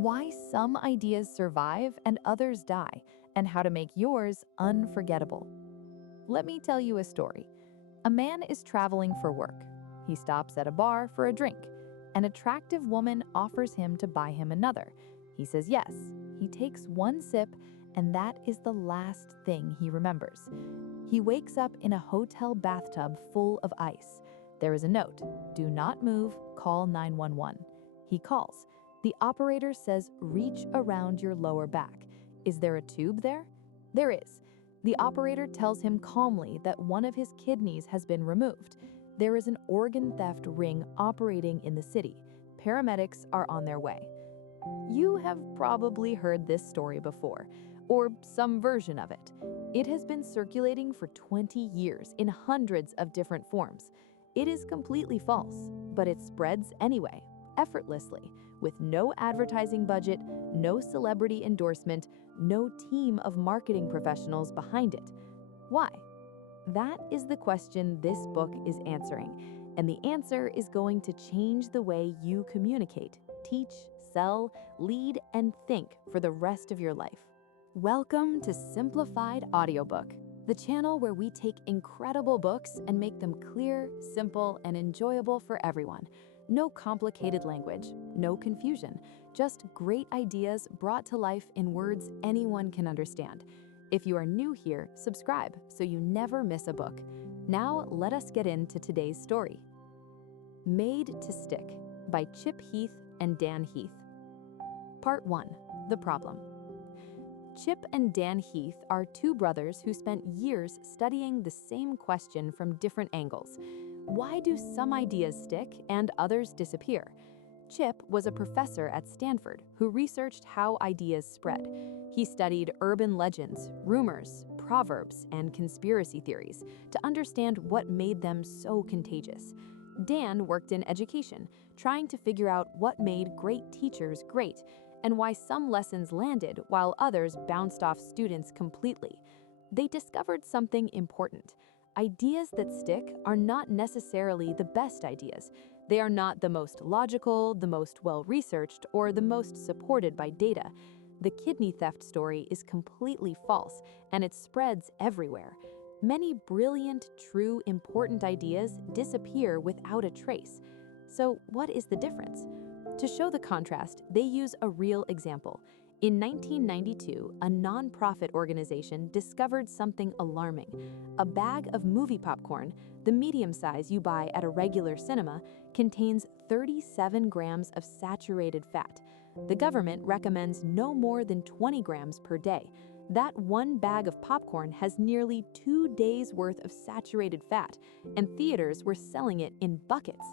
Why some ideas survive and others die, and how to make yours unforgettable. Let me tell you a story. A man is traveling for work. He stops at a bar for a drink. An attractive woman offers him to buy him another. He says yes. He takes one sip, and that is the last thing he remembers. He wakes up in a hotel bathtub full of ice. There is a note: "Do not move, call 911." He calls. The operator says, "Reach around your lower back." Is there a tube there? There is. The operator tells him calmly that one of his kidneys has been removed. There is an organ theft ring operating in the city. Paramedics are on their way. You have probably heard this story before, or some version of it. It has been circulating for 20 years in hundreds of different forms. It is completely false, but it spreads anyway, effortlessly, with no advertising budget, no celebrity endorsement, no team of marketing professionals behind it. Why? That is the question this book is answering, and the answer is going to change the way you communicate, teach, sell, lead, and think for the rest of your life. Welcome to Simplified Audiobook, the channel where we take incredible books and make them clear, simple, and enjoyable for everyone. No complicated language, no confusion, just great ideas brought to life in words anyone can understand. If you are new here, subscribe so you never miss a book. Now let us get into today's story. Made to Stick by Chip Heath and Dan Heath. Part 1. The Problem. Chip and Dan Heath are two brothers who spent years studying the same question from different angles. Why do some ideas stick and others disappear? Chip was a professor at Stanford who researched how ideas spread. He studied urban legends, rumors, proverbs, and conspiracy theories to understand what made them so contagious. Dan worked in education, trying to figure out what made great teachers great and why some lessons landed while others bounced off students completely. They discovered something important. Ideas that stick are not necessarily the best ideas. They are not the most logical, the most well-researched, or the most supported by data. The kidney theft story is completely false, and it spreads everywhere. Many brilliant, true, important ideas disappear without a trace. So what is the difference? To show the contrast, they use a real example. In 1992, a non-profit organization discovered something alarming. A bag of movie popcorn, the medium size you buy at a regular cinema, contains 37 grams of saturated fat. The government recommends no more than 20 grams per day. That one bag of popcorn has nearly 2 days' worth of saturated fat, and theaters were selling it in buckets.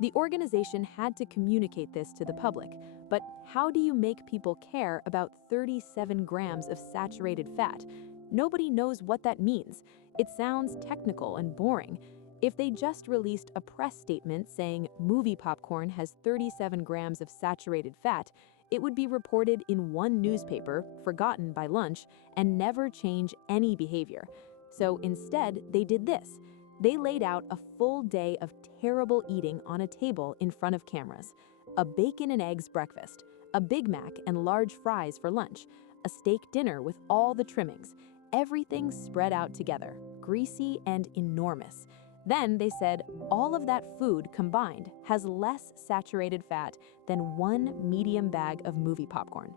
The organization had to communicate this to the public, but how do you make people care about 37 grams of saturated fat? Nobody knows what that means. It sounds technical and boring. If they just released a press statement saying movie popcorn has 37 grams of saturated fat, it would be reported in one newspaper, forgotten by lunch, and never change any behavior. So instead, they did this. They laid out a full day of terrible eating on a table in front of cameras. A bacon and eggs breakfast, a Big Mac and large fries for lunch, a steak dinner with all the trimmings, everything spread out together, greasy and enormous. Then they said all of that food combined has less saturated fat than one medium bag of movie popcorn.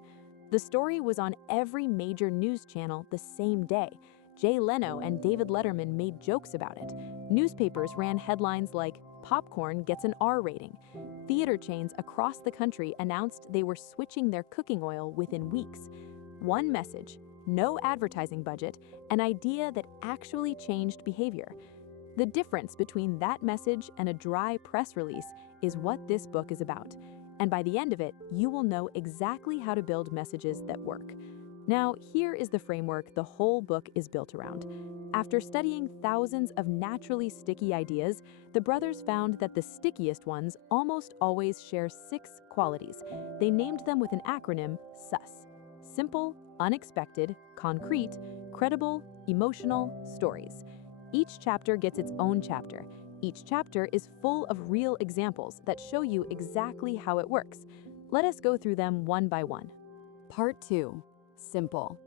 The story was on every major news channel the same day. Jay Leno and David Letterman made jokes about it. Newspapers ran headlines like, "Popcorn gets an R rating." Theater chains across the country announced they were switching their cooking oil within weeks. One message, no advertising budget, an idea that actually changed behavior. The difference between that message and a dry press release is what this book is about. And by the end of it, you will know exactly how to build messages that work. Now, here is the framework the whole book is built around. After studying thousands of naturally sticky ideas, the brothers found that the stickiest ones almost always share 6 qualities. They named them with an acronym, SUS. Simple, unexpected, concrete, credible, emotional, stories. Each chapter gets its own chapter. Each chapter is full of real examples that show you exactly how it works. Let us go through them one by one. Part 2. Simple.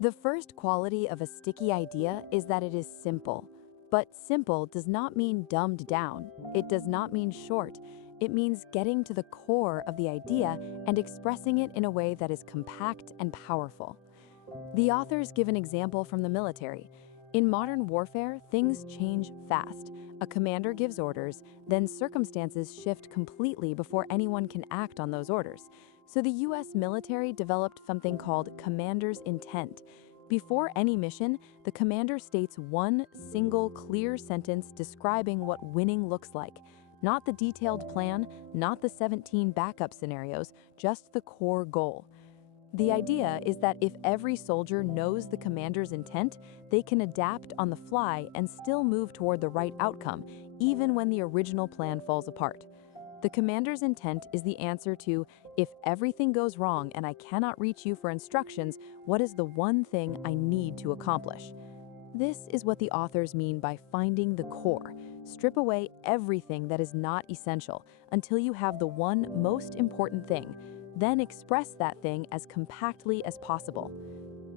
The first quality of a sticky idea is that it is simple. But simple does not mean dumbed down. It does not mean short. It means getting to the core of the idea and expressing it in a way that is compact and powerful. The authors give an example from the military. In modern warfare, things change fast. A commander gives orders, then circumstances shift completely before anyone can act on those orders. So the US military developed something called commander's intent. Before any mission, the commander states one single clear sentence describing what winning looks like. Not the detailed plan, not the 17 backup scenarios, just the core goal. The idea is that if every soldier knows the commander's intent, they can adapt on the fly and still move toward the right outcome, even when the original plan falls apart. The commander's intent is the answer to, if everything goes wrong and I cannot reach you for instructions, what is the one thing I need to accomplish? This is what the authors mean by finding the core. Strip away everything that is not essential until you have the one most important thing. Then express that thing as compactly as possible.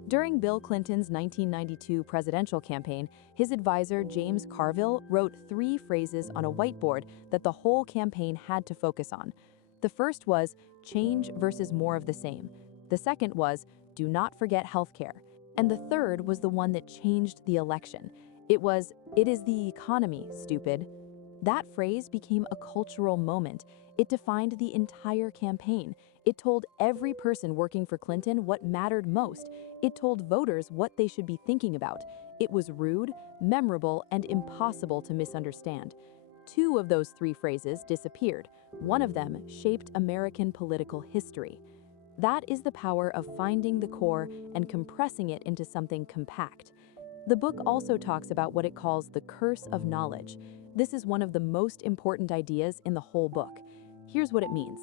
During Bill Clinton's 1992 presidential campaign, his advisor James Carville wrote 3 phrases on a whiteboard that the whole campaign had to focus on. The first was change versus more of the same. The second was do not forget healthcare. And the third was the one that changed the election. It was, it is the economy, stupid. That phrase became a cultural moment. It defined the entire campaign. It told every person working for Clinton what mattered most. It told voters what they should be thinking about. It was rude, memorable, and impossible to misunderstand. 2 of those 3 phrases disappeared. One of them shaped American political history. That is the power of finding the core and compressing it into something compact. The book also talks about what it calls the curse of knowledge. This is one of the most important ideas in the whole book. Here's what it means.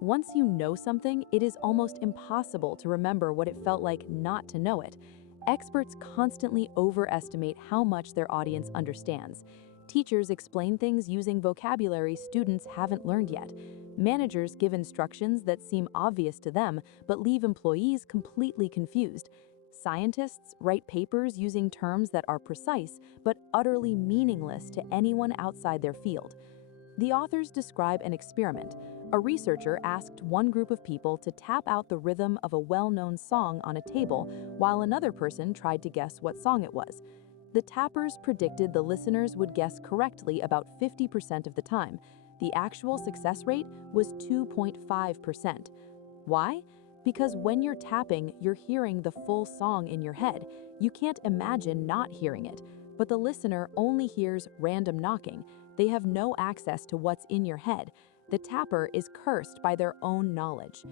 Once you know something, it is almost impossible to remember what it felt like not to know it. Experts constantly overestimate how much their audience understands. Teachers explain things using vocabulary students haven't learned yet. Managers give instructions that seem obvious to them but leave employees completely confused. Scientists write papers using terms that are precise but utterly meaningless to anyone outside their field. The authors describe an experiment. A researcher asked one group of people to tap out the rhythm of a well-known song on a table while another person tried to guess what song it was. The tappers predicted the listeners would guess correctly about 50% of the time. The actual success rate was 2.5%. Why? Because when you're tapping, you're hearing the full song in your head. You can't imagine not hearing it. But the listener only hears random knocking. They have no access to what's in your head. The tapper is cursed by their own knowledge.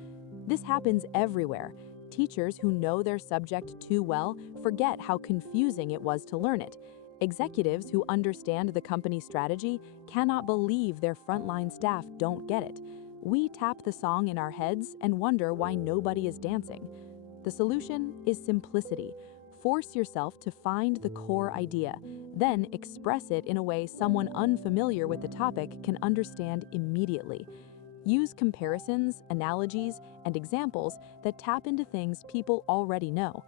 This happens everywhere. Teachers who know their subject too well forget how confusing it was to learn it. Executives who understand the company strategy cannot believe their frontline staff don't get it. We tap the song in our heads and wonder why nobody is dancing. The solution is simplicity. Force yourself to find the core idea, then express it in a way someone unfamiliar with the topic can understand immediately. Use comparisons, analogies, and examples that tap into things people already know.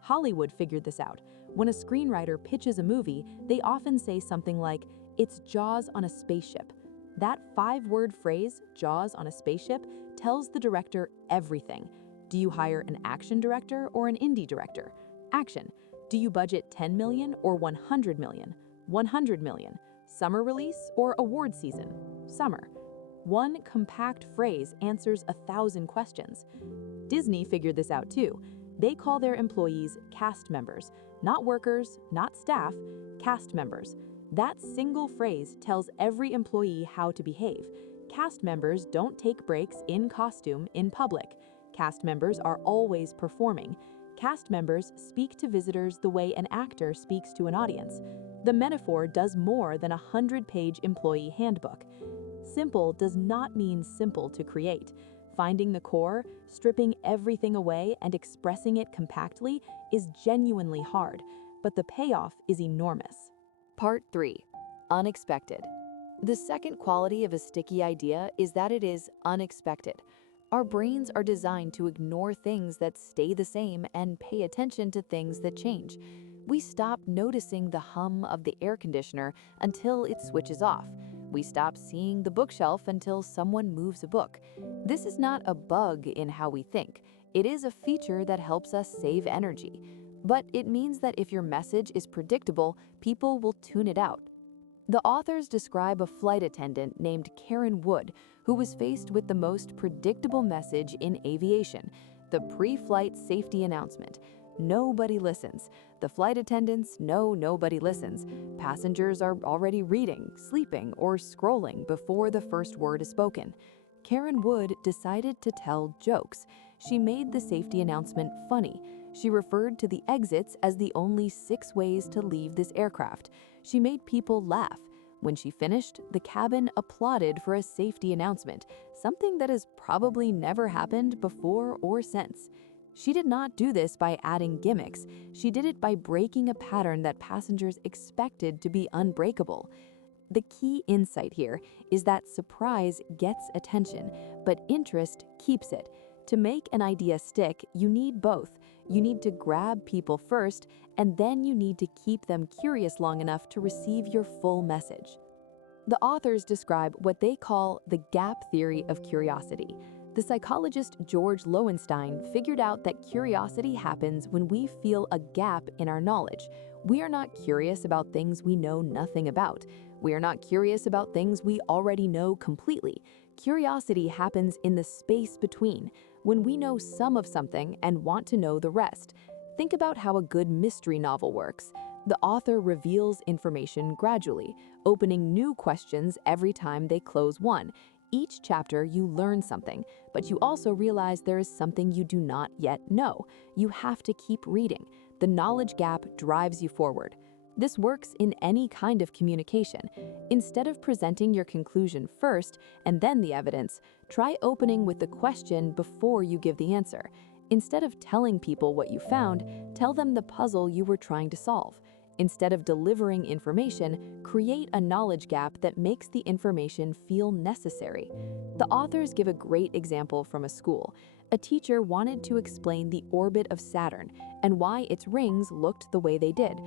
Hollywood figured this out. When a screenwriter pitches a movie, they often say something like, "It's Jaws on a spaceship." That 5-word phrase, Jaws on a spaceship, tells the director everything. Do you hire an action director or an indie director? Action. Do you budget 10 million or 100 million? 100 million. Summer release or award season? Summer. One compact phrase answers 1,000 questions. Disney figured this out too. They call their employees cast members, not workers, not staff, cast members. That single phrase tells every employee how to behave. Cast members don't take breaks in costume in public. Cast members are always performing. Cast members speak to visitors the way an actor speaks to an audience. The metaphor does more than a 100-page employee handbook. Simple does not mean simple to create. Finding the core, stripping everything away, and expressing it compactly is genuinely hard, but the payoff is enormous. Part 3. Unexpected. The second quality of a sticky idea is that it is unexpected. Our brains are designed to ignore things that stay the same and pay attention to things that change. We stop noticing the hum of the air conditioner until it switches off. We stop seeing the bookshelf until someone moves a book. This is not a bug in how we think. It is a feature that helps us save energy. But it means that if your message is predictable, people will tune it out. The authors describe a flight attendant named Karen Wood, who was faced with the most predictable message in aviation, the pre-flight safety announcement. Nobody listens. The flight attendants know nobody listens. Passengers are already reading, sleeping, or scrolling before the first word is spoken. Karen Wood decided to tell jokes. She made the safety announcement funny. She referred to the exits as the only 6 ways to leave this aircraft. She made people laugh. When she finished, the cabin applauded for a safety announcement, something that has probably never happened before or since. She did not do this by adding gimmicks. She did it by breaking a pattern that passengers expected to be unbreakable. The key insight here is that surprise gets attention, but interest keeps it. To make an idea stick, you need both. You need to grab people first, and then you need to keep them curious long enough to receive your full message. The authors describe what they call the gap theory of curiosity. The psychologist George Lowenstein figured out that curiosity happens when we feel a gap in our knowledge. We are not curious about things we know nothing about. We are not curious about things we already know completely. Curiosity happens in the space between, when we know some of something and want to know the rest. Think about how a good mystery novel works. The author reveals information gradually, opening new questions every time they close one. Each chapter you learn something, but you also realize there is something you do not yet know. You have to keep reading. The knowledge gap drives you forward. This works in any kind of communication. Instead of presenting your conclusion first and then the evidence, try opening with the question before you give the answer. Instead of telling people what you found, tell them the puzzle you were trying to solve. Instead of delivering information, create a knowledge gap that makes the information feel necessary. The authors give a great example from a school. A teacher wanted to explain the orbit of Saturn and why its rings looked the way they did.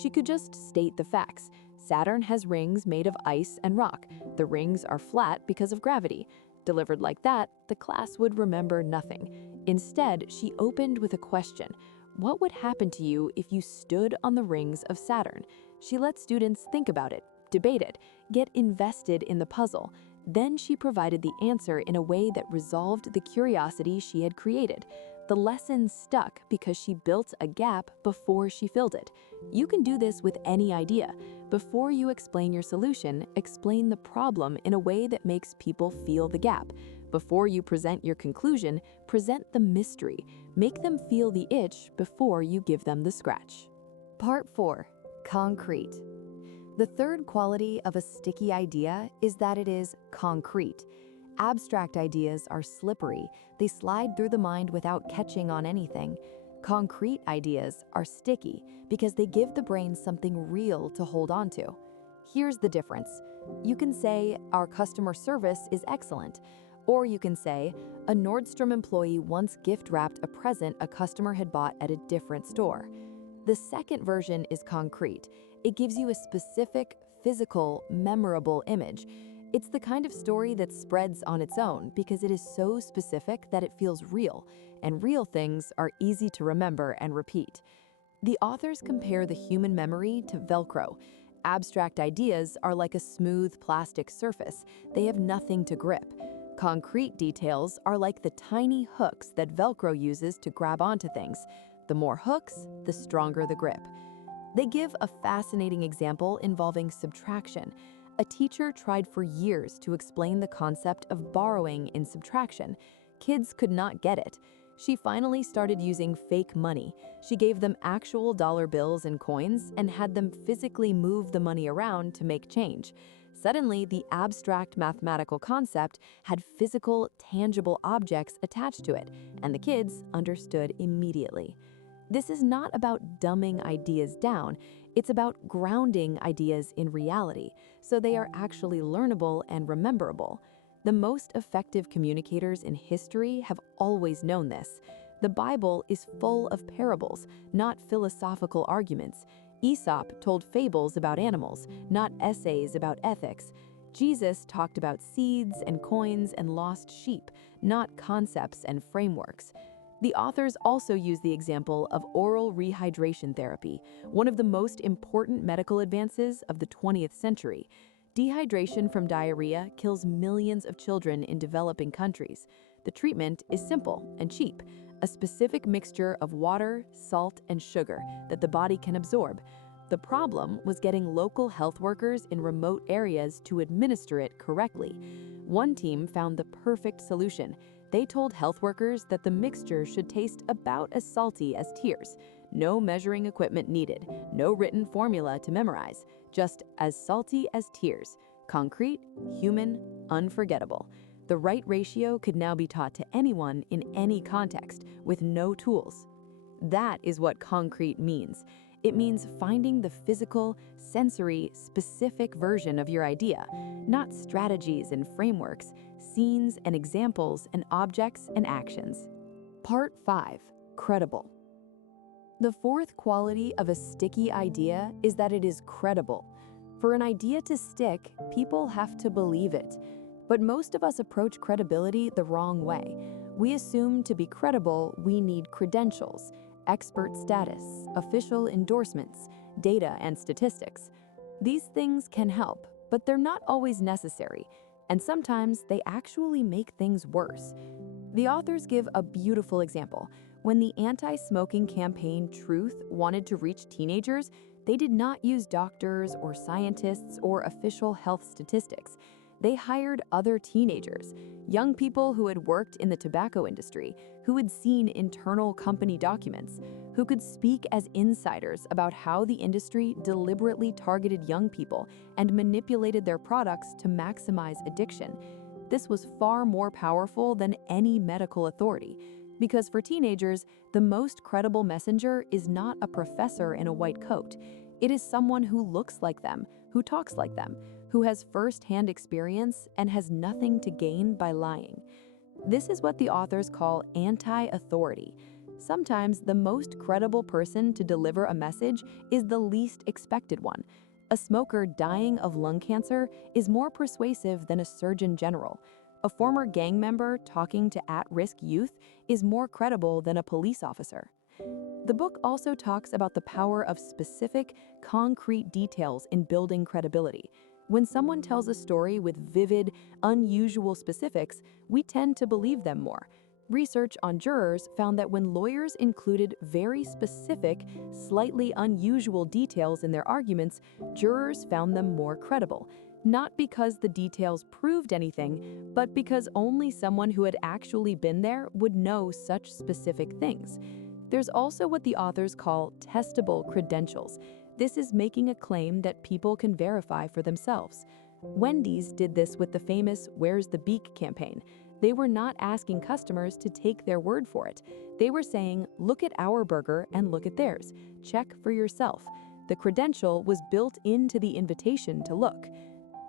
She could just state the facts. Saturn has rings made of ice and rock. The rings are flat because of gravity. Delivered like that, the class would remember nothing. Instead, she opened with a question. What would happen to you if you stood on the rings of Saturn? She let students think about it, debate it, get invested in the puzzle. Then she provided the answer in a way that resolved the curiosity she had created. The lesson stuck because she built a gap before she filled it. You can do this with any idea. Before you explain your solution, explain the problem in a way that makes people feel the gap. Before you present your conclusion, present the mystery. Make them feel the itch before you give them the scratch. Part 4. Concrete. The third quality of a sticky idea is that it is concrete. Abstract ideas are slippery. They slide through the mind without catching on anything. Concrete ideas are sticky because they give the brain something real to hold on to. Here's the difference. You can say, our customer service is excellent. Or you can say, a Nordstrom employee once gift-wrapped a present a customer had bought at a different store. The second version is concrete. It gives you a specific, physical, memorable image. It's the kind of story that spreads on its own because it is so specific that it feels real, and real things are easy to remember and repeat. The authors compare the human memory to Velcro. Abstract ideas are like a smooth plastic surface. They have nothing to grip. Concrete details are like the tiny hooks that Velcro uses to grab onto things. The more hooks, the stronger the grip. They give a fascinating example involving subtraction. A teacher tried for years to explain the concept of borrowing in subtraction. Kids could not get it. She finally started using fake money. She gave them actual dollar bills and coins and had them physically move the money around to make change. Suddenly, the abstract mathematical concept had physical, tangible objects attached to it, and the kids understood immediately. This is not about dumbing ideas down, it's about grounding ideas in reality, so they are actually learnable and rememberable. The most effective communicators in history have always known this. The Bible is full of parables, not philosophical arguments. Aesop told fables about animals, not essays about ethics. Jesus talked about seeds and coins and lost sheep, not concepts and frameworks. The authors also use the example of oral rehydration therapy, one of the most important medical advances of the 20th century. Dehydration from diarrhea kills millions of children in developing countries. The treatment is simple and cheap, a specific mixture of water, salt, and sugar that the body can absorb. The problem was getting local health workers in remote areas to administer it correctly. One team found the perfect solution. They told health workers that the mixture should taste about as salty as tears. No measuring equipment needed, no written formula to memorize, just as salty as tears. Concrete, human, unforgettable. The right ratio could now be taught to anyone in any context with no tools. That is what concrete means. It means finding the physical, sensory, specific version of your idea, not strategies and frameworks, scenes and examples and objects and actions. Part 5. Credible. The fourth quality of a sticky idea is that it is credible. For an idea to stick, people have to believe it. But most of us approach credibility the wrong way. We assume to be credible, we need credentials, expert status, official endorsements, data and statistics. These things can help, but they're not always necessary, and sometimes they actually make things worse. The authors give a beautiful example. When the anti-smoking campaign Truth wanted to reach teenagers, they did not use doctors or scientists or official health statistics. They hired other teenagers, young people who had worked in the tobacco industry, who had seen internal company documents, who could speak as insiders about how the industry deliberately targeted young people and manipulated their products to maximize addiction. This was far more powerful than any medical authority, because for teenagers, the most credible messenger is not a professor in a white coat. It is someone who looks like them, who talks like them, who has first-hand experience and has nothing to gain by lying. This is what the authors call anti-authority. Sometimes the most credible person to deliver a message is the least expected one. A smoker dying of lung cancer is more persuasive than a surgeon general. A former gang member talking to at-risk youth is more credible than a police officer. The book also talks about the power of specific, concrete details in building credibility. When someone tells a story with vivid, unusual specifics, we tend to believe them more. Research on jurors found that when lawyers included very specific, slightly unusual details in their arguments, jurors found them more credible. Not because the details proved anything, but because only someone who had actually been there would know such specific things. There's also what the authors call testable credentials. This is making a claim that people can verify for themselves. Wendy's did this with the famous Where's the Beak campaign. They were not asking customers to take their word for it. They were saying, look at our burger and look at theirs. Check for yourself. The credential was built into the invitation to look.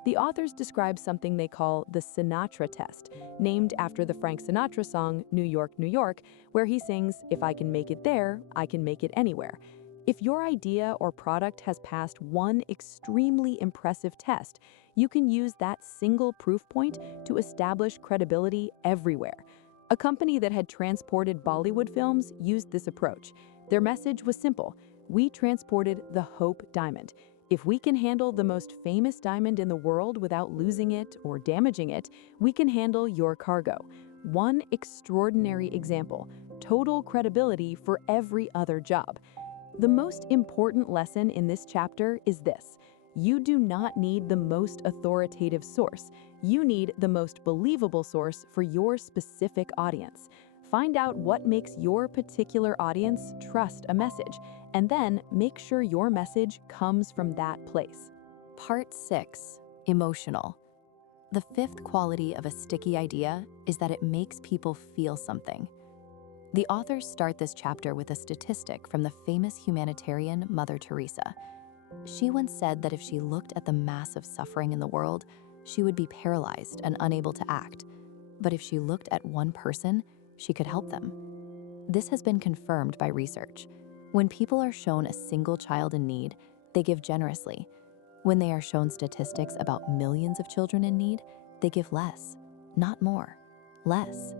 The authors describe something they call the Sinatra test, named after the Frank Sinatra song New York, New York, where he sings, if I can make it there, I can make it anywhere. If your idea or product has passed one extremely impressive test, you can use that single proof point to establish credibility everywhere. A company that had transported Bollywood films used this approach. Their message was simple: we transported the Hope Diamond. If we can handle the most famous diamond in the world without losing it or damaging it, we can handle your cargo. One extraordinary example, total credibility for every other job. The most important lesson in this chapter is this: you do not need the most authoritative source. You need the most believable source for your specific audience. Find out what makes your particular audience trust a message, and then make sure your message comes from that place. Part 6. Emotional. The fifth quality of a sticky idea is that it makes people feel something. The authors start this chapter with a statistic from the famous humanitarian Mother Teresa. She once said that if she looked at the massive suffering in the world, she would be paralyzed and unable to act. But if she looked at one person, she could help them. This has been confirmed by research. When people are shown a single child in need, they give generously. When they are shown statistics about millions of children in need, they give less, not more, less.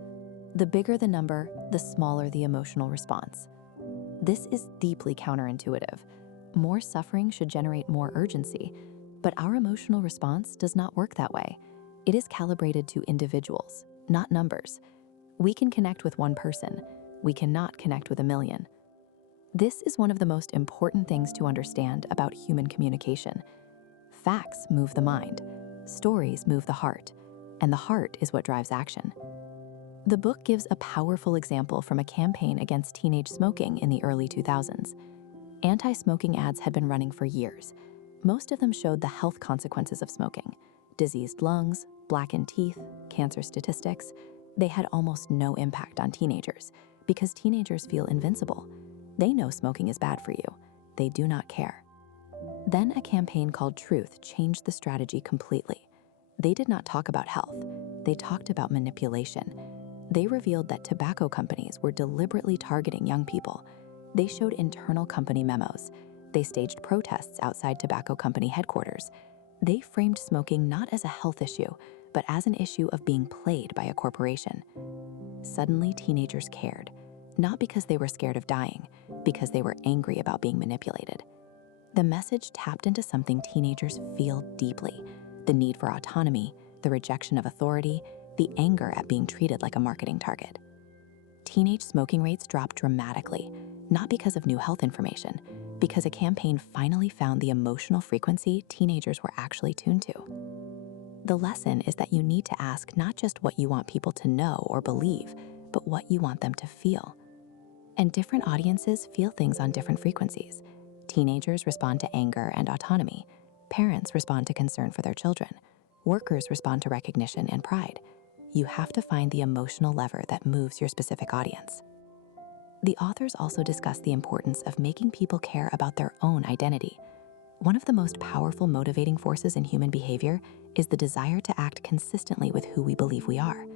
The bigger the number, the smaller the emotional response. This is deeply counterintuitive. More suffering should generate more urgency, but our emotional response does not work that way. It is calibrated to individuals, not numbers. We can connect with one person. We cannot connect with a million. This is one of the most important things to understand about human communication. Facts move the mind, stories move the heart, and the heart is what drives action. The book gives a powerful example from a campaign against teenage smoking in the early 2000s. Anti-smoking ads had been running for years. Most of them showed the health consequences of smoking: diseased lungs, blackened teeth, cancer statistics. They had almost no impact on teenagers because teenagers feel invincible. They know smoking is bad for you. They do not care. Then a campaign called Truth changed the strategy completely. They did not talk about health. They talked about manipulation. They revealed that tobacco companies were deliberately targeting young people. They showed internal company memos. They staged protests outside tobacco company headquarters. They framed smoking not as a health issue, but as an issue of being played by a corporation. Suddenly, teenagers cared, not because they were scared of dying, because they were angry about being manipulated. The message tapped into something teenagers feel deeply: the need for autonomy, the rejection of authority, the anger at being treated like a marketing target. Teenage smoking rates dropped dramatically, not because of new health information, because a campaign finally found the emotional frequency teenagers were actually tuned to. The lesson is that you need to ask not just what you want people to know or believe, but what you want them to feel. And different audiences feel things on different frequencies. Teenagers respond to anger and autonomy. Parents respond to concern for their children. Workers respond to recognition and pride. You have to find the emotional lever that moves your specific audience. The authors also discuss the importance of making people care about their own identity. One of the most powerful motivating forces in human behavior is the desire to act consistently with who we believe we are.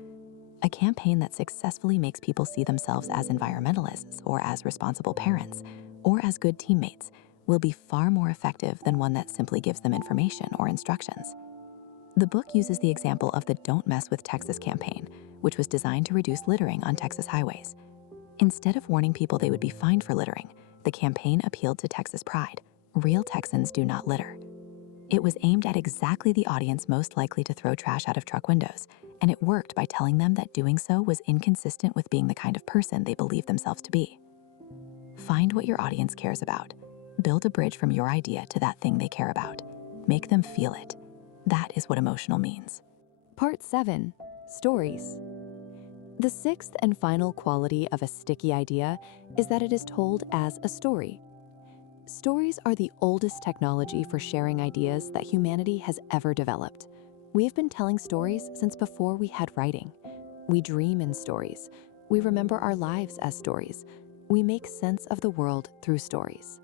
A campaign that successfully makes people see themselves as environmentalists or as responsible parents or as good teammates will be far more effective than one that simply gives them information or instructions. The book uses the example of the Don't Mess with Texas campaign, which was designed to reduce littering on Texas highways. Instead of warning people they would be fined for littering, the campaign appealed to Texas pride. Real Texans do not litter. It was aimed at exactly the audience most likely to throw trash out of truck windows, and it worked by telling them that doing so was inconsistent with being the kind of person they believe themselves to be. Find what your audience cares about. Build a bridge from your idea to that thing they care about. Make them feel it. That is what emotional means. Part 7. Stories. The sixth and final quality of a sticky idea is that it is told as a story. Stories are the oldest technology for sharing ideas that humanity has ever developed. We have been telling stories since before we had writing. We dream in stories. We remember our lives as stories. We make sense of the world through stories.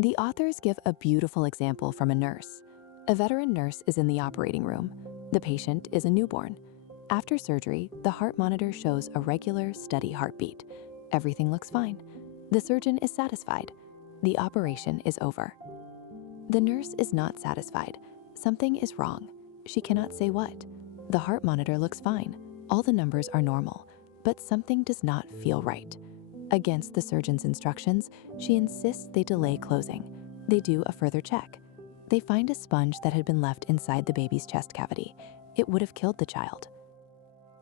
The authors give a beautiful example from a nurse. A veteran nurse is in the operating room. The patient is a newborn. After surgery, the heart monitor shows a regular, steady heartbeat. Everything looks fine. The surgeon is satisfied. The operation is over. The nurse is not satisfied. Something is wrong. She cannot say what. The heart monitor looks fine. All the numbers are normal, but something does not feel right. Against the surgeon's instructions, she insists they delay closing. They do a further check. They find a sponge that had been left inside the baby's chest cavity. It would have killed the child.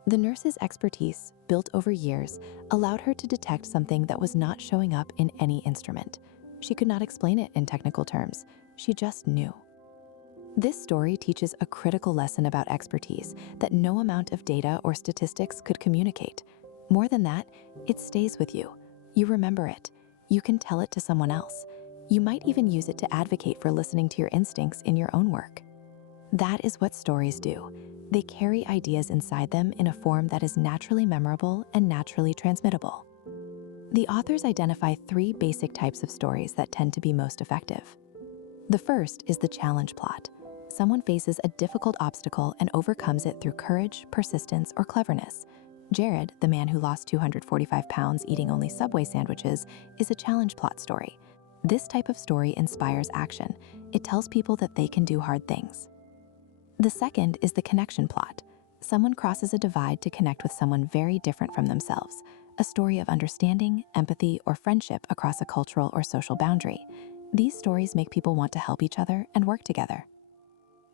The nurse's expertise, built over years, allowed her to detect something that was not showing up in any instrument. She could not explain it in technical terms. She just knew. This story teaches a critical lesson about expertise that no amount of data or statistics could communicate. More than that, it stays with you. You remember it. You can tell it to someone else. You might even use it to advocate for listening to your instincts in your own work. That is what stories do. They carry ideas inside them in a form that is naturally memorable and naturally transmittable. The authors identify 3 basic types of stories that tend to be most effective. The first is the challenge plot. Someone faces a difficult obstacle and overcomes it through courage, persistence, or cleverness. Jared, the man who lost 245 pounds eating only Subway sandwiches, is a challenge plot story. This type of story inspires action. It tells people that they can do hard things. The second is the connection plot. Someone crosses a divide to connect with someone very different from themselves. A story of understanding, empathy, or friendship across a cultural or social boundary. These stories make people want to help each other and work together.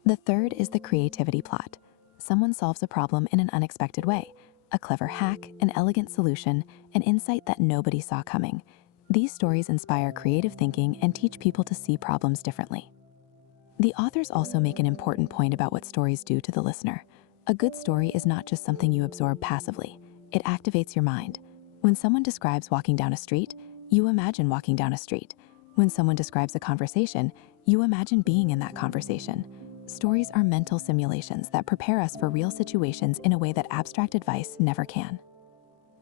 The third is the creativity plot. Someone solves a problem in an unexpected way. A clever hack, an elegant solution, an insight that nobody saw coming. These stories inspire creative thinking and teach people to see problems differently. The authors also make an important point about what stories do to the listener. A good story is not just something you absorb passively. It activates your mind. When someone describes walking down a street, you imagine walking down a street. When someone describes a conversation, you imagine being in that conversation. Stories are mental simulations that prepare us for real situations in a way that abstract advice never can.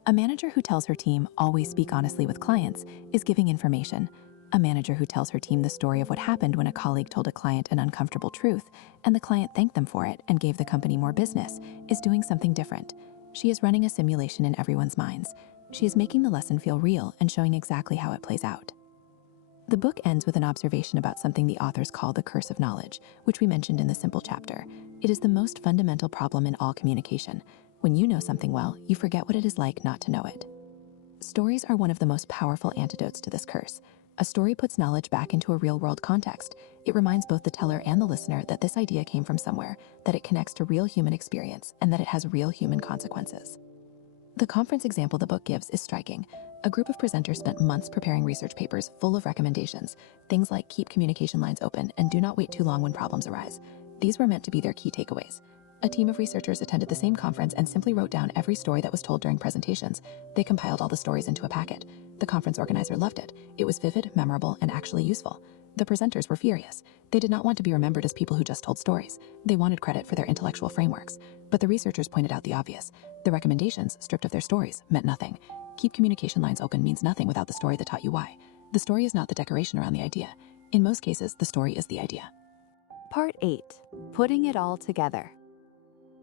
A manager who tells her team, "Always speak honestly with clients," is giving information. A manager who tells her team the story of what happened when a colleague told a client an uncomfortable truth and the client thanked them for it and gave the company more business is doing something different. She is running a simulation in everyone's minds. She is making the lesson feel real and showing exactly how it plays out. The book ends with an observation about something the authors call the curse of knowledge, which we mentioned in the simple chapter. It is the most fundamental problem in all communication. When you know something well, you forget what it is like not to know it. Stories are one of the most powerful antidotes to this curse. A story puts knowledge back into a real-world context. It reminds both the teller and the listener that this idea came from somewhere, that it connects to real human experience, and that it has real human consequences. The conference example the book gives is striking. A group of presenters spent months preparing research papers full of recommendations, things like keep communication lines open and do not wait too long when problems arise. These were meant to be their key takeaways. A team of researchers attended the same conference and simply wrote down every story that was told during presentations. They compiled all the stories into a packet. The conference organizer loved it. It was vivid, memorable, and actually useful. The presenters were furious. They did not want to be remembered as people who just told stories. They wanted credit for their intellectual frameworks. But the researchers pointed out the obvious. The recommendations, stripped of their stories, meant nothing. Keep communication lines open means nothing without the story that taught you why. The story is not the decoration around the idea. In most cases, the story is the idea. Part 8. Putting it all together.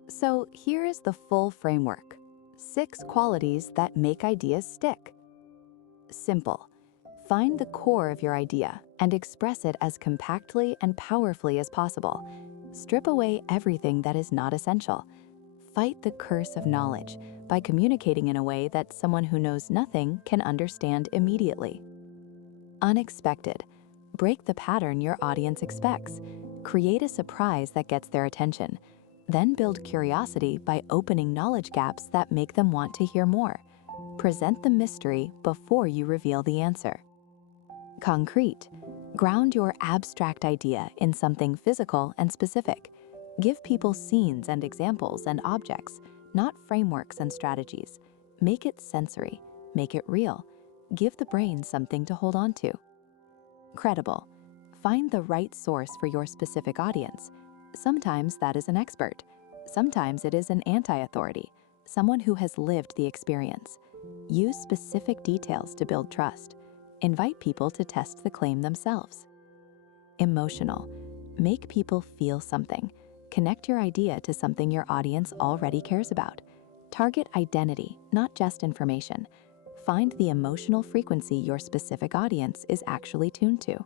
So here is the full framework. 6 qualities that make ideas stick. Simple. Find the core of your idea and express it as compactly and powerfully as possible. Strip away everything that is not essential. Fight the curse of knowledge by communicating in a way that someone who knows nothing can understand immediately. Unexpected. Break the pattern your audience expects. Create a surprise that gets their attention. Then build curiosity by opening knowledge gaps that make them want to hear more. Present the mystery before you reveal the answer. Concrete. Ground your abstract idea in something physical and specific. Give people scenes and examples and objects, not frameworks and strategies. Make it sensory. Make it real. Give the brain something to hold on to. Credible. Find the right source for your specific audience. Sometimes that is an expert. Sometimes it is an anti-authority, someone who has lived the experience. Use specific details to build trust. Invite people to test the claim themselves. Emotional. Make people feel something. Connect your idea to something your audience already cares about. Target identity, not just information. Find the emotional frequency your specific audience is actually tuned to.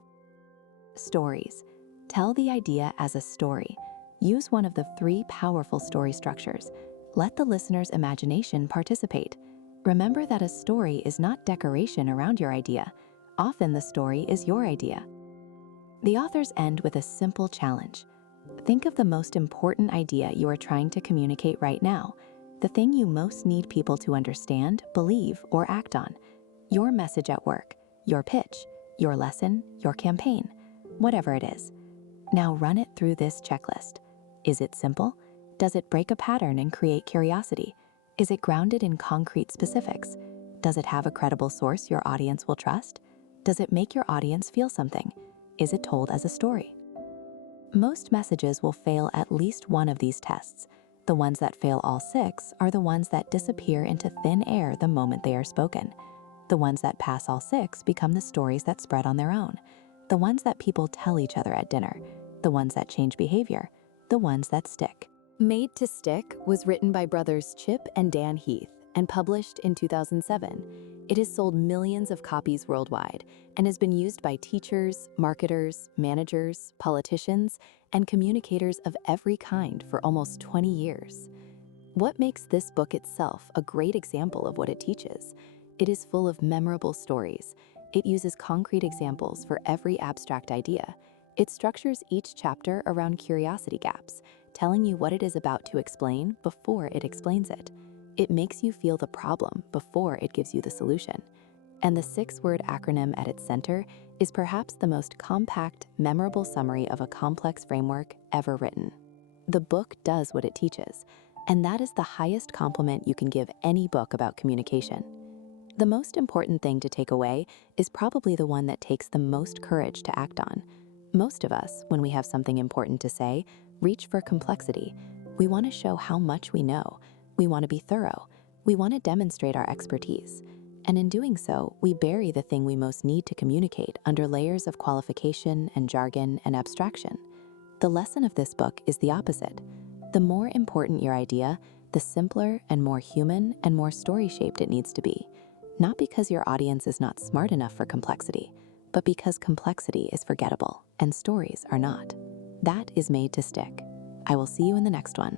Stories. Tell the idea as a story. Use one of the 3 powerful story structures. Let the listener's imagination participate. Remember that a story is not decoration around your idea. Often the story is your idea. The authors end with a simple challenge. Think of the most important idea you are trying to communicate right now, the thing you most need people to understand, believe, or act on. Your message at work, your pitch, your lesson, your campaign, whatever it is. Now run it through this checklist. Is it simple? Does it break a pattern and create curiosity? Is it grounded in concrete specifics? Does it have a credible source your audience will trust? Does it make your audience feel something? Is it told as a story? Most messages will fail at least one of these tests. The ones that fail all 6 are the ones that disappear into thin air the moment they are spoken. The ones that pass all 6 become the stories that spread on their own. The ones that people tell each other at dinner. the ones that change behavior, the ones that stick. Made to Stick was written by brothers Chip and Dan Heath and published in 2007. It has sold millions of copies worldwide and has been used by teachers, marketers, managers, politicians, and communicators of every kind for almost 20 years. What makes this book itself a great example of what it teaches? It is full of memorable stories. It uses concrete examples for every abstract idea. It structures each chapter around curiosity gaps, telling you what it is about to explain before it explains it. It makes you feel the problem before it gives you the solution. And the 6-word acronym at its center is perhaps the most compact, memorable summary of a complex framework ever written. The book does what it teaches, and that is the highest compliment you can give any book about communication. The most important thing to take away is probably the one that takes the most courage to act on. Most of us, when we have something important to say, reach for complexity. We want to show how much we know. We want to be thorough. We want to demonstrate our expertise. And in doing so, we bury the thing we most need to communicate under layers of qualification and jargon and abstraction. The lesson of this book is the opposite. The more important your idea, the simpler and more human and more story-shaped it needs to be. Not because your audience is not smart enough for complexity, but because complexity is forgettable and stories are not. That is Made to Stick. I will see you in the next one.